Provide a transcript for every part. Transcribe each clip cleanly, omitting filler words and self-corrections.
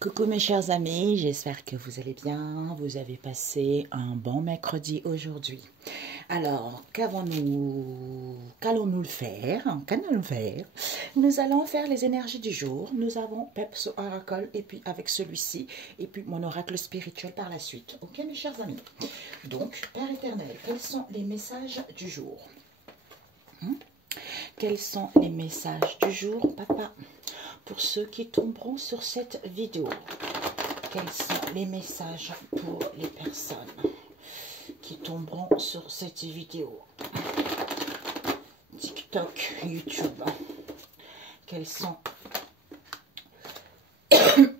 Coucou mes chers amis, j'espère que vous allez bien, vous avez passé un bon mercredi aujourd'hui. Alors, qu'allons-nous faire? Nous allons faire les énergies du jour. Nous avons Peps Oracle et puis avec celui-ci et puis mon oracle spirituel par la suite. Ok mes chers amis? Donc, Père éternel, quels sont les messages du jour? Quels sont les messages du jour, papa? Pour ceux qui tomberont sur cette vidéo, quels sont les messages pour les personnes qui tomberont sur cette vidéo? TikTok, YouTube, quels sont...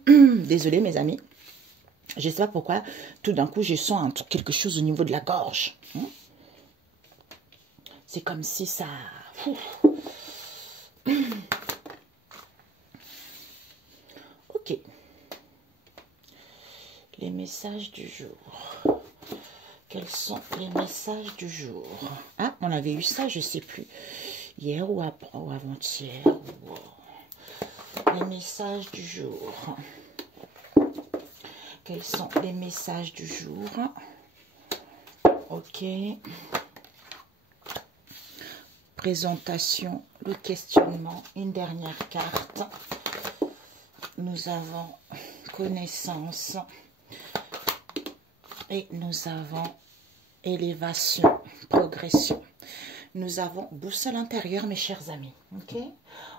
Désolée mes amis, je ne sais pas pourquoi, tout d'un coup je sens quelque chose au niveau de la gorge. C'est comme si ça... Ok. Les messages du jour. Quels sont les messages du jour? Ah, on avait eu ça, je ne sais plus. Hier ou avant-hier. Les messages du jour. Quels sont les messages du jour? Ok. Présentation, le questionnement, une dernière carte. Nous avons connaissance et nous avons élévation, progression. Nous avons boussole intérieure, mes chers amis. Ok?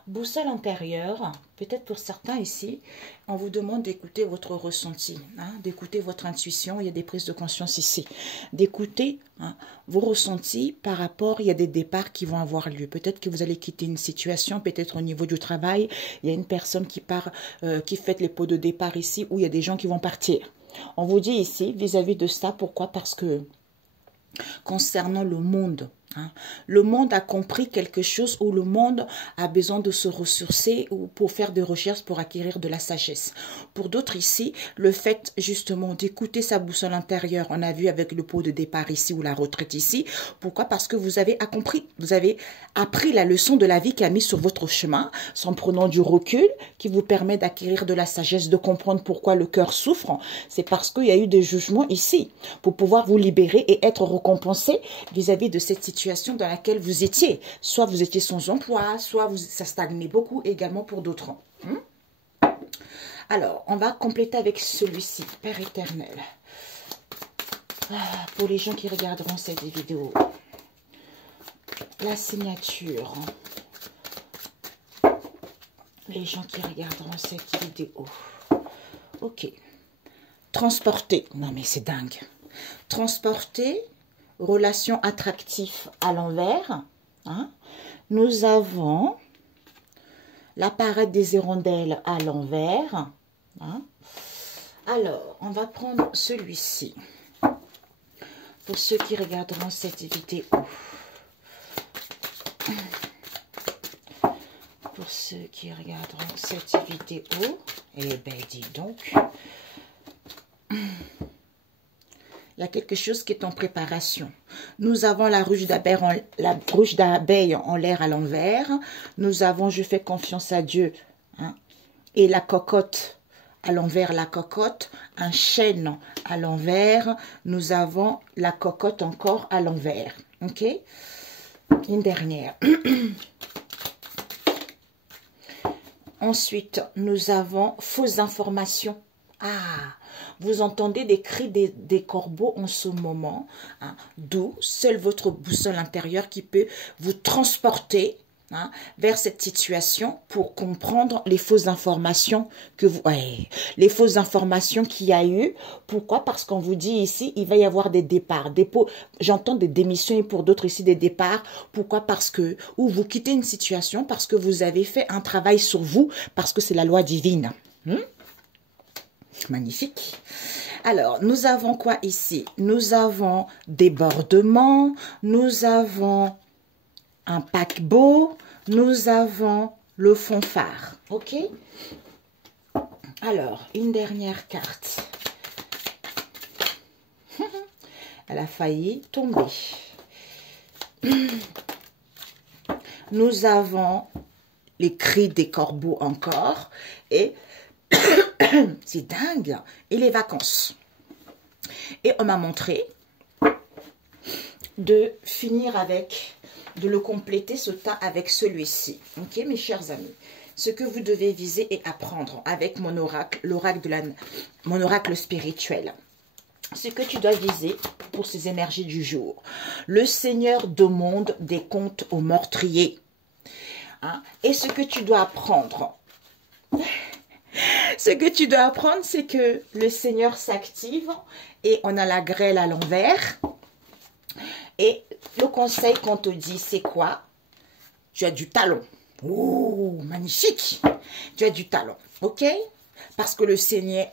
Boussole intérieure, peut-être pour certains ici, on vous demande d'écouter votre ressenti, d'écouter votre intuition. Il y a des prises de conscience ici. D'écouter vos ressentis par rapport, il y a des départs qui vont avoir lieu. Peut-être que vous allez quitter une situation, peut-être au niveau du travail, il y a une personne qui part, qui fait les pots de départ ici, où il y a des gens qui vont partir. On vous dit ici, vis-à-vis de ça, pourquoi? Parce que concernant le monde, le monde a compris quelque chose où le monde a besoin de se ressourcer ou pour faire des recherches pour acquérir de la sagesse. Pour d'autres ici, le fait justement d'écouter sa boussole intérieure, on a vu avec le pot de départ ici ou la retraite ici. Pourquoi? Parce que vous avez compris, vous avez appris la leçon de la vie qui a mis sur votre chemin, en prenant du recul, qui vous permet d'acquérir de la sagesse, de comprendre pourquoi le cœur souffre. C'est parce qu'il y a eu des jugements ici pour pouvoir vous libérer et être récompensé vis-à-vis de cette situation dans laquelle vous étiez. Soit vous étiez sans emploi, soit ça stagnait beaucoup également pour d'autres. Alors, on va compléter avec celui-ci, Père éternel. Pour les gens qui regarderont cette vidéo, la signature. Les gens qui regarderont cette vidéo. Ok. Transporter. Non mais c'est dingue. Transporter. Relation attractive à l'envers. Nous avons la parade des hirondelles à l'envers. Alors, on va prendre celui-ci. Pour ceux qui regarderont cette vidéo. Pour ceux qui regarderont cette vidéo. Eh bien, dis donc. Il y a quelque chose qui est en préparation. Nous avons la ruche d'abeille en l'air à l'envers. Nous avons je fais confiance à Dieu. Et la cocotte à l'envers, la cocotte. Un chêne à l'envers. Nous avons la cocotte encore à l'envers. Ok? Une dernière. Ensuite, nous avons fausses informations. Vous entendez des cris des corbeaux en ce moment, d'où seule votre boussole intérieure qui peut vous transporter vers cette situation pour comprendre les fausses informations les fausses informations qu'il y a eu. Pourquoi? Parce qu'on vous dit ici, il va y avoir des départs, j'entends des démissions et pour d'autres ici des départs. Pourquoi? Parce que, ou vous quittez une situation parce que vous avez fait un travail sur vous, parce que c'est la loi divine. Magnifique. Alors, nous avons quoi ici? Nous avons débordement, nous avons un paquebot, nous avons le fanfare. Ok? Alors, une dernière carte. Elle a failli tomber. Nous avons les cris des corbeaux encore et C'est dingue. Et les vacances. Et on m'a montré de finir avec, de le compléter ce tas avec celui-ci. Ok, mes chers amis. Ce que vous devez viser et apprendre avec mon oracle, mon oracle spirituel. Ce que tu dois viser pour ces énergies du jour. Le Seigneur demande des comptes aux meurtriers. Hein? Et ce que tu dois apprendre. Ce que tu dois apprendre, c'est que le Seigneur s'active et on a la grêle à l'envers. Et le conseil qu'on te dit, c'est quoi? Tu as du talent. Oh, magnifique. Tu as du talent, ok? Parce que le Seigneur,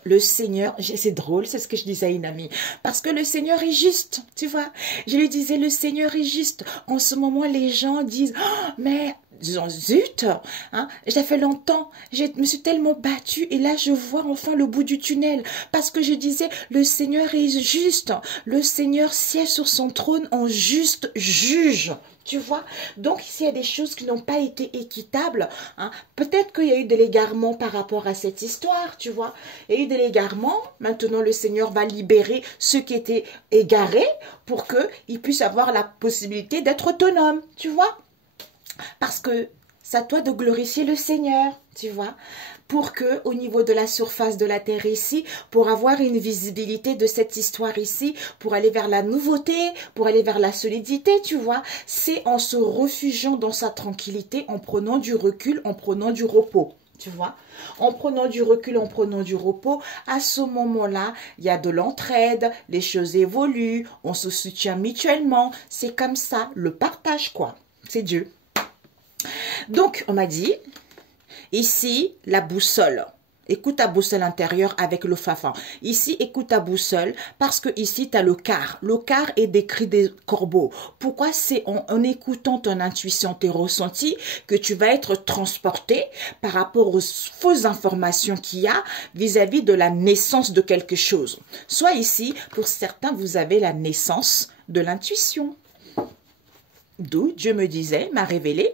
c'est drôle, c'est ce que je disais à une amie. Parce que le Seigneur est juste, tu vois. Je lui disais, le Seigneur est juste. En ce moment, les gens disent, oh, mais zut, hein, ça fait longtemps, je me suis tellement battue et là je vois enfin le bout du tunnel parce que je disais le Seigneur est juste, le Seigneur siège sur son trône en juste juge. Tu vois, donc s'il y a des choses qui n'ont pas été équitables, hein, peut-être qu'il y a eu de l'égarement par rapport à cette histoire, tu vois. Il y a eu de l'égarement, maintenant le Seigneur va libérer ceux qui étaient égarés pour qu'ils puissent avoir la possibilité d'être autonomes, tu vois. Parce que c'est à toi de glorifier le Seigneur, tu vois, pour que au niveau de la surface de la terre ici, pour avoir une visibilité de cette histoire ici, pour aller vers la nouveauté, pour aller vers la solidité, tu vois, c'est en se réfugiant dans sa tranquillité, en prenant du recul, en prenant du repos. Tu vois, en prenant du recul, en prenant du repos, à ce moment-là, il y a de l'entraide, les choses évoluent, on se soutient mutuellement. C'est comme ça, le partage, quoi. C'est Dieu. Donc, on m'a dit, ici, la boussole. Écoute ta boussole intérieure avec le fafan. Ici, écoute ta boussole parce que ici, tu as le quart. Le quart est des cris des corbeaux. Pourquoi? C'est en écoutant ton intuition, tes ressentis, que tu vas être transporté par rapport aux fausses informations qu'il y a vis-à-vis de la naissance de quelque chose. Soit ici, pour certains, vous avez la naissance de l'intuition. D'où Dieu me disait, m'a révélé,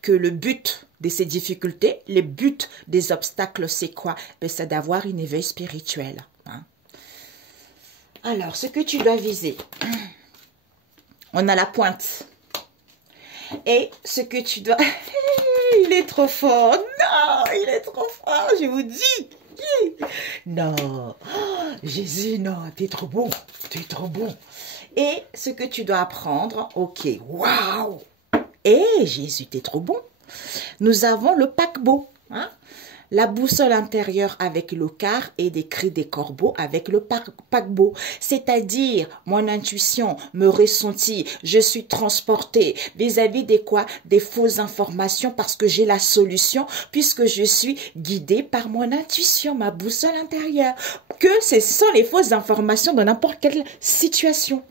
que le but de ces difficultés, le but des obstacles, c'est quoi? Ben, c'est d'avoir une éveil spirituel. Hein? Alors, ce que tu dois viser, on a la pointe. Et ce que tu dois... il est trop fort. Non, il est trop fort, je vous dis. Non, Jésus, non, t'es trop bon. T'es trop bon. Et ce que tu dois apprendre, ok, waouh. Eh, Jésus, t'es trop bon. Nous avons le paquebot, hein? La boussole intérieure avec le quart et des cris des corbeaux avec le paquebot. C'est-à-dire, mon intuition, me ressentit, je suis transportée vis-à-vis des quoi? Des fausses informations parce que j'ai la solution puisque je suis guidée par mon intuition, ma boussole intérieure. Que ce sont les fausses informations dans n'importe quelle situation.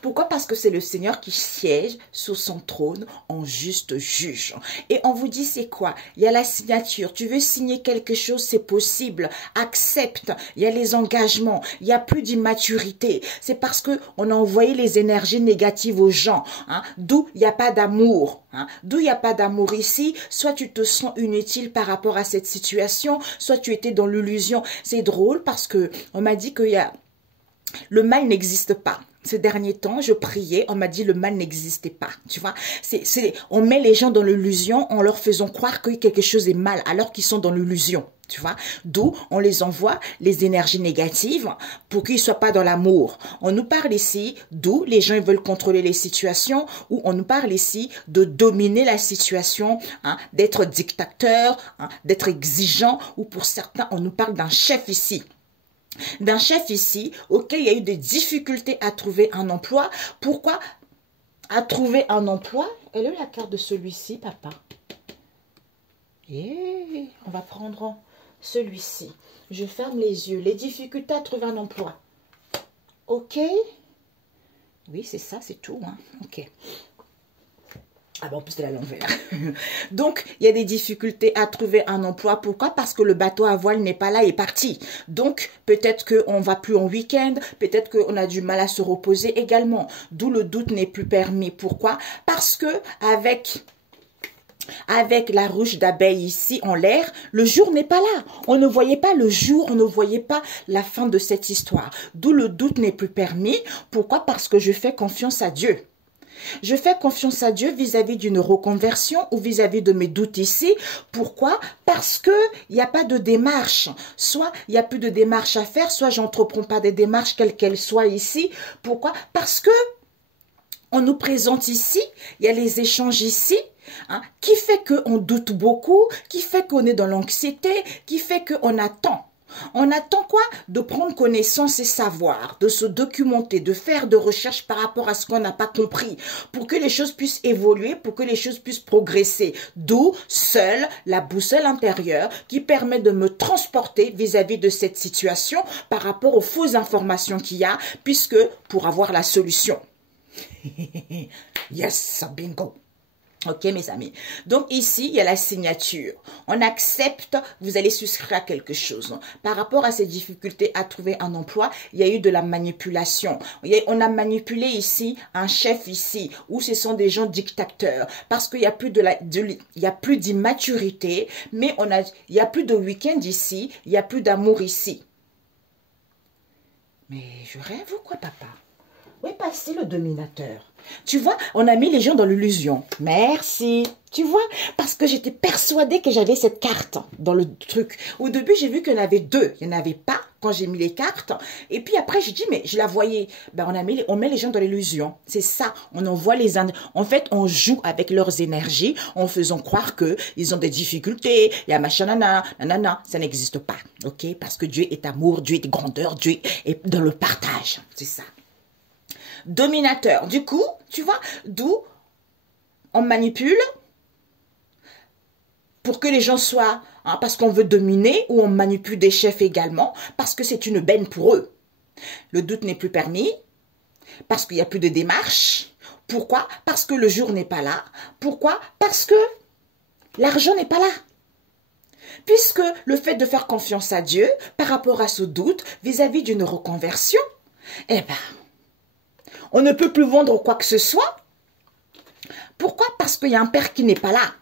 Pourquoi? Parce que c'est le Seigneur qui siège sur son trône en juste juge. Et on vous dit c'est quoi? Il y a la signature. Tu veux signer quelque chose, c'est possible. Accepte. Il y a les engagements. Il n'y a plus d'immaturité. C'est parce que on a envoyé les énergies négatives aux gens. Hein? D'où il n'y a pas d'amour. Hein? D'où il n'y a pas d'amour ici. Soit tu te sens inutile par rapport à cette situation, soit tu étais dans l'illusion. C'est drôle parce que on m'a dit qu'il y a... Le mal n'existe pas. Ces derniers temps, je priais, on m'a dit le mal n'existait pas. Tu vois, on met les gens dans l'illusion en leur faisant croire que quelque chose est mal alors qu'ils sont dans l'illusion. Tu vois, d'où on les envoie les énergies négatives pour qu'ils ne soient pas dans l'amour. On nous parle ici d'où les gens veulent contrôler les situations, ou on nous parle ici de dominer la situation, hein, d'être dictateur, hein, d'être exigeant, ou pour certains, on nous parle d'un chef ici. D'un chef ici, auquel il y a eu des difficultés à trouver un emploi. Pourquoi? À trouver un emploi. Elle est la carte de celui-ci, papa? Et on va prendre celui-ci. Je ferme les yeux. Les difficultés à trouver un emploi. Ok? Oui, c'est ça, c'est tout. Hein? Ok. Ah bon, en plus c'est à l'envers. Donc, il y a des difficultés à trouver un emploi. Pourquoi? Parce que le bateau à voile n'est pas là, il est parti. Donc, peut-être qu'on ne va plus en week-end. Peut-être qu'on a du mal à se reposer également. D'où le doute n'est plus permis. Pourquoi? Parce que avec avec la ruche d'abeilles ici en l'air, le jour n'est pas là. On ne voyait pas le jour, on ne voyait pas la fin de cette histoire. D'où le doute n'est plus permis. Pourquoi? Parce que je fais confiance à Dieu. Je fais confiance à Dieu vis-à-vis d'une reconversion ou vis-à-vis de mes doutes ici. Pourquoi? Parce que il n'y a pas de démarche. Soit il n'y a plus de démarche à faire, soit j'entreprends pas des démarches quelles qu'elles soient ici. Pourquoi? Parce que on nous présente ici, il y a les échanges ici, hein, qui fait qu'on doute beaucoup, qui fait qu'on est dans l'anxiété, qui fait qu'on attend. On attend quoi? De prendre connaissance et savoir, de se documenter, de faire de recherches par rapport à ce qu'on n'a pas compris, pour que les choses puissent évoluer, pour que les choses puissent progresser. D'où seule la boussole intérieure qui permet de me transporter vis-à-vis de cette situation par rapport aux fausses informations qu'il y a, puisque pour avoir la solution. Yes, bingo. Ok, mes amis. Donc, ici, il y a la signature. On accepte, vous allez souscrire à quelque chose. Par rapport à ces difficultés à trouver un emploi, il y a eu de la manipulation. On a manipulé ici un chef ici, où ce sont des gens dictateurs. Parce qu'il n'y a plus il y a plus d'immaturité, mais il n'y a plus de week-end ici, il n'y a plus d'amour ici. Mais je rêve ou quoi, papa? Où est passé le dominateur? Tu vois, on a mis les gens dans l'illusion. Merci. Tu vois, parce que j'étais persuadée que j'avais cette carte dans le truc. Au début, j'ai vu qu'il y en avait deux. Il n'y en avait pas quand j'ai mis les cartes. Et puis après, j'ai dit, mais je la voyais. Ben, on met les gens dans l'illusion. C'est ça. On envoie les Indes. En fait, on joue avec leurs énergies en faisant croire qu'ils ont des difficultés. Il y a machin, nanana. Ça n'existe pas. OK? Parce que Dieu est amour, Dieu est grandeur, Dieu est dans le partage. C'est ça. Dominateur. Du coup, tu vois, d'où on manipule pour que les gens soient, hein, parce qu'on veut dominer, ou on manipule des chefs également, parce que c'est une benne pour eux. Le doute n'est plus permis, parce qu'il n'y a plus de démarche. Pourquoi? Parce que le jour n'est pas là. Pourquoi? Parce que l'argent n'est pas là. Puisque le fait de faire confiance à Dieu par rapport à ce doute vis-à-vis d'une reconversion, eh ben, on ne peut plus vendre quoi que ce soit. Pourquoi? Parce qu'il y a un père qui n'est pas là.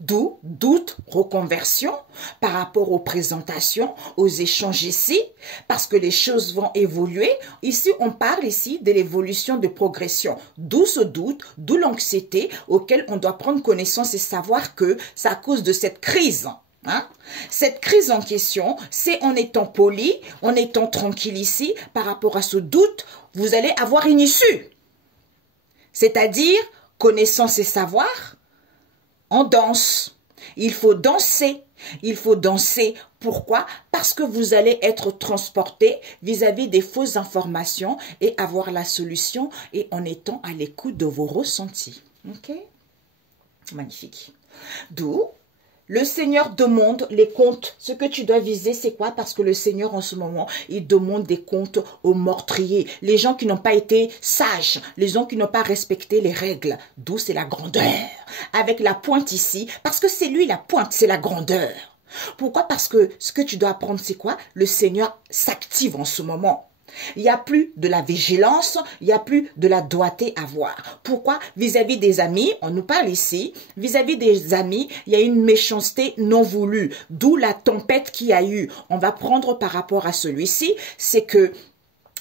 D'où doute, reconversion par rapport aux présentations, aux échanges ici, parce que les choses vont évoluer. Ici, on parle ici de l'évolution de progression. D'où ce doute, d'où l'anxiété auquel on doit prendre connaissance et savoir que c'est à cause de cette crise. Hein? Cette crise en question, c'est en étant poli, en étant tranquille ici, par rapport à ce doute, vous allez avoir une issue. C'est-à-dire, connaissance et savoir, on danse. Il faut danser. Il faut danser. Pourquoi? Parce que vous allez être transporté vis-à-vis des fausses informations et avoir la solution et en étant à l'écoute de vos ressentis. Ok? Magnifique. D'où le Seigneur demande les comptes. Ce que tu dois viser, c'est quoi? Parce que le Seigneur, en ce moment, il demande des comptes aux meurtriers. Les gens qui n'ont pas été sages. Les gens qui n'ont pas respecté les règles. D'où c'est la grandeur. Avec la pointe ici. Parce que c'est lui la pointe, c'est la grandeur. Pourquoi? Parce que ce que tu dois apprendre, c'est quoi? Le Seigneur s'active en ce moment. Il n'y a plus de la vigilance, il n'y a plus de la doigté à voir. Pourquoi? Vis-à-vis des amis, on nous parle ici, vis-à-vis des amis, il y a une méchanceté non voulue, d'où la tempête qu'il y a eu. On va prendre par rapport à celui-ci, c'est que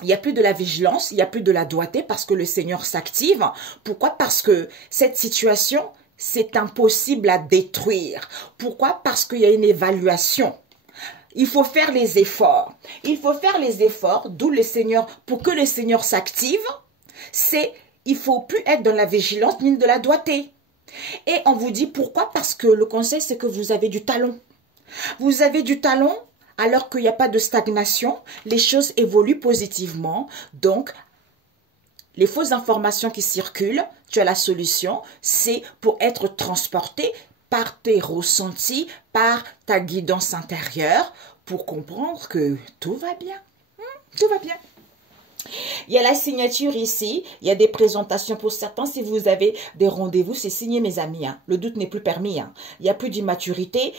il n'y a plus de la vigilance, il n'y a plus de la doigté parce que le Seigneur s'active. Pourquoi? Parce que cette situation, c'est impossible à détruire. Pourquoi? Parce qu'il y a une évaluation. Il faut faire les efforts. Il faut faire les efforts, d'où le Seigneur, pour que le Seigneur s'active, il ne faut plus être dans la vigilance ni de la doigté. Et on vous dit pourquoi? Parce que le conseil, c'est que vous avez du talent. Vous avez du talent alors qu'il n'y a pas de stagnation. Les choses évoluent positivement. Donc, les fausses informations qui circulent, tu as la solution, c'est pour être transporté par tes ressentis, par ta guidance intérieure, pour comprendre que tout va bien. Tout va bien. Il y a la signature ici, il y a des présentations pour certains. Si vous avez des rendez-vous, c'est signé, mes amis. Hein. Le doute n'est plus permis. Hein. Il n'y a plus d'immaturité.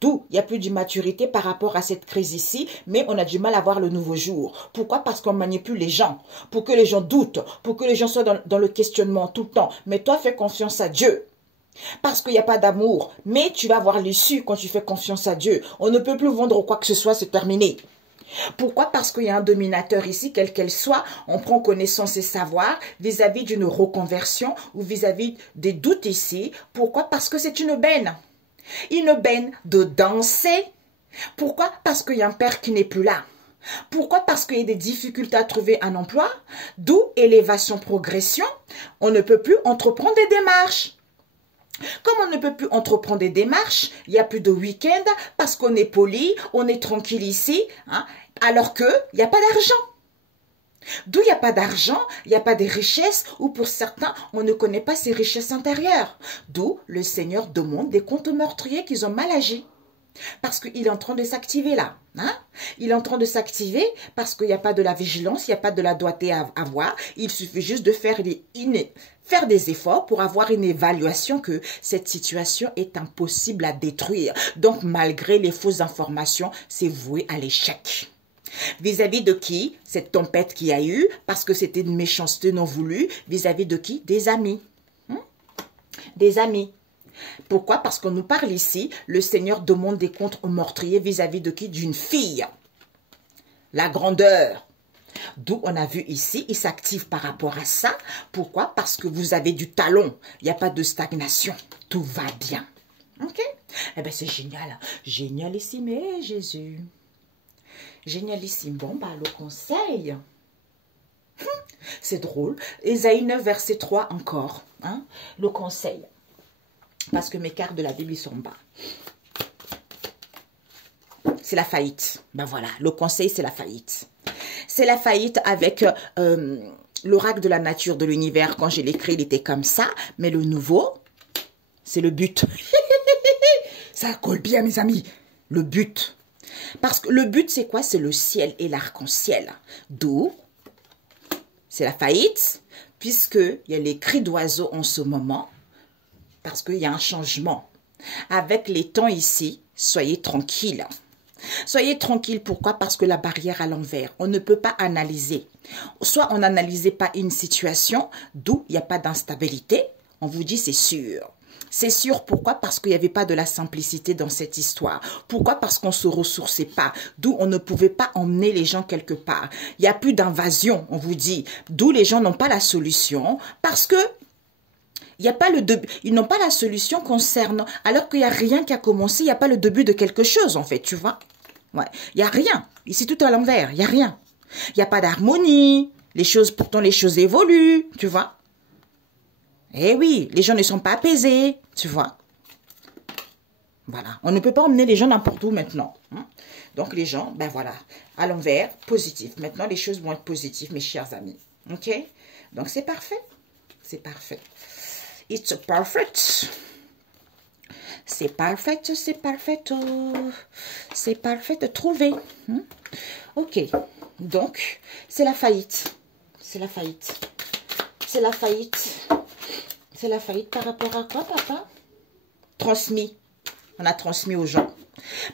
D'où il n'y a plus d'immaturité par rapport à cette crise ici, mais on a du mal à voir le nouveau jour. Pourquoi? Parce qu'on manipule les gens, pour que les gens doutent, pour que les gens soient dans le questionnement tout le temps. Mais toi, fais confiance à Dieu. Parce qu'il n'y a pas d'amour. Mais tu vas avoir l'issue quand tu fais confiance à Dieu. On ne peut plus vendre quoi que ce soit, c'est terminé. Pourquoi? Parce qu'il y a un dominateur ici, quel qu'elle soit, on prend connaissance et savoir vis-à-vis d'une reconversion ou vis-à-vis des doutes ici. Pourquoi? Parce que c'est une benne. Une benne de danser. Pourquoi? Parce qu'il y a un père qui n'est plus là. Pourquoi? Parce qu'il y a des difficultés à trouver un emploi, d'où élévation, progression. On ne peut plus entreprendre des démarches. Comme on ne peut plus entreprendre des démarches, il n'y a plus de week-end parce qu'on est poli, on est tranquille ici, hein, alors qu'il n'y a pas d'argent. D'où il n'y a pas d'argent, il n'y a pas de richesses, ou pour certains, on ne connaît pas ces richesses intérieures. D'où le Seigneur demande des comptes meurtriers qu'ils ont mal agi. Parce qu'il est en train de s'activer là. Hein? Il est en train de s'activer parce qu'il n'y a pas de la vigilance, il n'y a pas de la doigté à avoir. Il suffit juste de faire des efforts pour avoir une évaluation que cette situation est impossible à détruire. Donc, malgré les fausses informations, c'est voué à l'échec. Vis-à-vis de qui? Cette tempête qu'il y a eu, parce que c'était une méchanceté non voulue. Vis-à-vis de qui? Des amis. Des amis. Pourquoi? Parce qu'on nous parle ici, le Seigneur demande des comptes aux meurtriers vis-à-vis de qui? D'une fille. La grandeur. D'où on a vu ici, il s'active par rapport à ça. Pourquoi? Parce que vous avez du talon. Il n'y a pas de stagnation. Tout va bien. Ok? Eh bien, c'est génial. Génialissime, Jésus. Génialissime. Bon, bah, le conseil. C'est drôle. Ésaïe 9, verset 3 encore. Hein? Le conseil. Parce que mes cartes de la Bible, ils sont bas. C'est la faillite. Ben voilà, le conseil, c'est la faillite. C'est la faillite avec l'oracle de la nature de l'univers. Quand je l'ai écrit, il était comme ça. Mais le nouveau, c'est le but. Ça colle bien, mes amis. Le but. Parce que le but, c'est quoi? C'est le ciel et l'arc-en-ciel. D'où, c'est la faillite, puisqu'il y a les cris d'oiseaux en ce moment. Parce qu'il y a un changement. Avec les temps ici, soyez tranquilles. Soyez tranquilles, pourquoi? Parce que la barrière à l'envers, on ne peut pas analyser. Soit on n'analysait pas une situation, d'où il n'y a pas d'instabilité. On vous dit c'est sûr. C'est sûr, pourquoi? Parce qu'il n'y avait pas de la simplicité dans cette histoire. Pourquoi? Parce qu'on ne se ressourçait pas. D'où on ne pouvait pas emmener les gens quelque part. Il n'y a plus d'invasion, on vous dit. D'où les gens n'ont pas la solution. Parce que il y a pas le début, ils n'ont pas la solution concernant, alors qu'il n'y a rien qui a commencé, il n'y a pas le début de quelque chose en fait, tu vois. Ouais, il n'y a rien. Ici tout est à l'envers, il n'y a rien. Il n'y a pas d'harmonie, les choses, pourtant les choses évoluent, tu vois. Eh oui, les gens ne sont pas apaisés, tu vois. Voilà, on ne peut pas emmener les gens n'importe où maintenant. Hein? Donc les gens, ben voilà, à l'envers, positif. Maintenant les choses vont être positives, mes chers amis. Ok? Donc c'est parfait. C'est parfait. It's perfect. C'est parfait, c'est parfait. C'est parfait de trouver. Ok. Donc, c'est la faillite. C'est la faillite. C'est la faillite. C'est la faillite par rapport à quoi, papa? Transmis. On a transmis aux gens.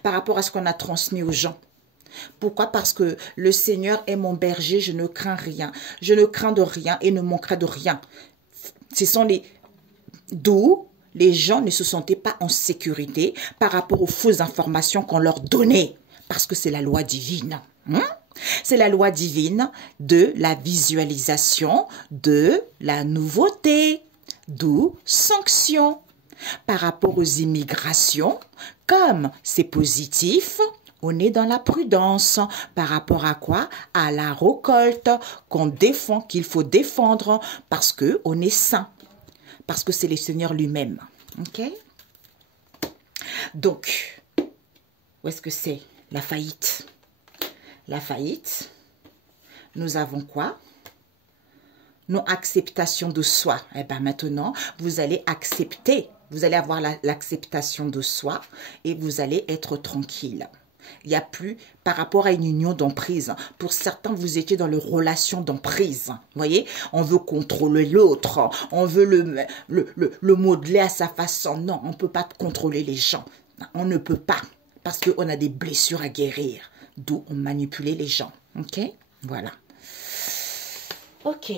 Par rapport à ce qu'on a transmis aux gens. Pourquoi? Parce que le Seigneur est mon berger, je ne crains rien. Je ne crains de rien et ne manquerai de rien. Ce sont les... D'où les gens ne se sentaient pas en sécurité par rapport aux fausses informations qu'on leur donnait. Parce que c'est la loi divine. C'est la loi divine de la visualisation de la nouveauté. D'où sanction. Par rapport aux immigrations, comme c'est positif, on est dans la prudence. Par rapport à quoi? À la récolte qu'on défend, qu'il faut défendre parce qu'on est saint. Parce que c'est le Seigneur lui-même. Ok? Donc, où est-ce que c'est? La faillite. La faillite, nous avons quoi? Non acceptation de soi. Eh bien maintenant, vous allez accepter. Vous allez avoir l'acceptation de soi et vous allez être tranquille. Il n'y a plus par rapport à une union d'emprise. Pour certains, vous étiez dans les relations d'emprise. Vous voyez, on veut contrôler l'autre. On veut le modeler à sa façon. Non, on ne peut pas contrôler les gens. On ne peut pas. Parce qu'on a des blessures à guérir. D'où on manipulait les gens. Ok? Voilà. Ok.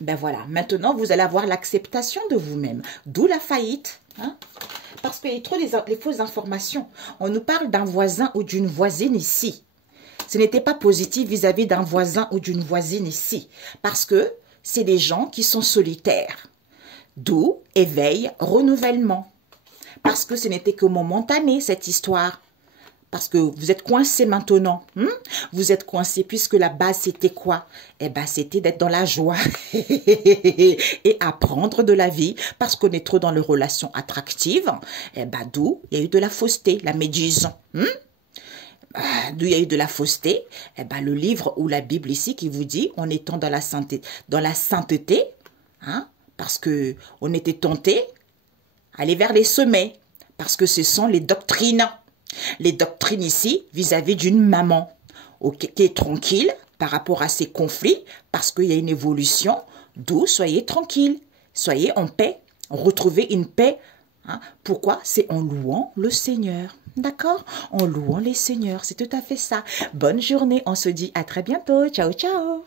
Ben voilà, maintenant vous allez avoir l'acceptation de vous-même, d'où la faillite. Hein? Parce qu'il y a trop les fausses informations. On nous parle d'un voisin ou d'une voisine ici. Ce n'était pas positif vis-à-vis d'un voisin ou d'une voisine ici. Parce que c'est des gens qui sont solitaires. D'où éveil, renouvellement. Parce que ce n'était que momentané cette histoire. Parce que vous êtes coincé maintenant. Vous êtes coincé puisque la base c'était quoi? Eh bien c'était d'être dans la joie et apprendre de la vie parce qu'on est trop dans les relations attractives. Eh bien d'où il y a eu de la fausseté, la méduse. D'où il y a eu de la fausseté. Eh bien le livre ou la Bible ici qui vous dit en étant dans la sainteté, hein, parce que on était tenté aller vers les sommets parce que ce sont les doctrines. Les doctrines ici vis-à-vis d'une maman qui est tranquille par rapport à ces conflits parce qu'il y a une évolution, d'où soyez tranquille, soyez en paix, retrouvez une paix. Hein? Pourquoi? C'est en louant le Seigneur, d'accord? En louant les seigneurs, c'est tout à fait ça. Bonne journée, on se dit à très bientôt, ciao ciao.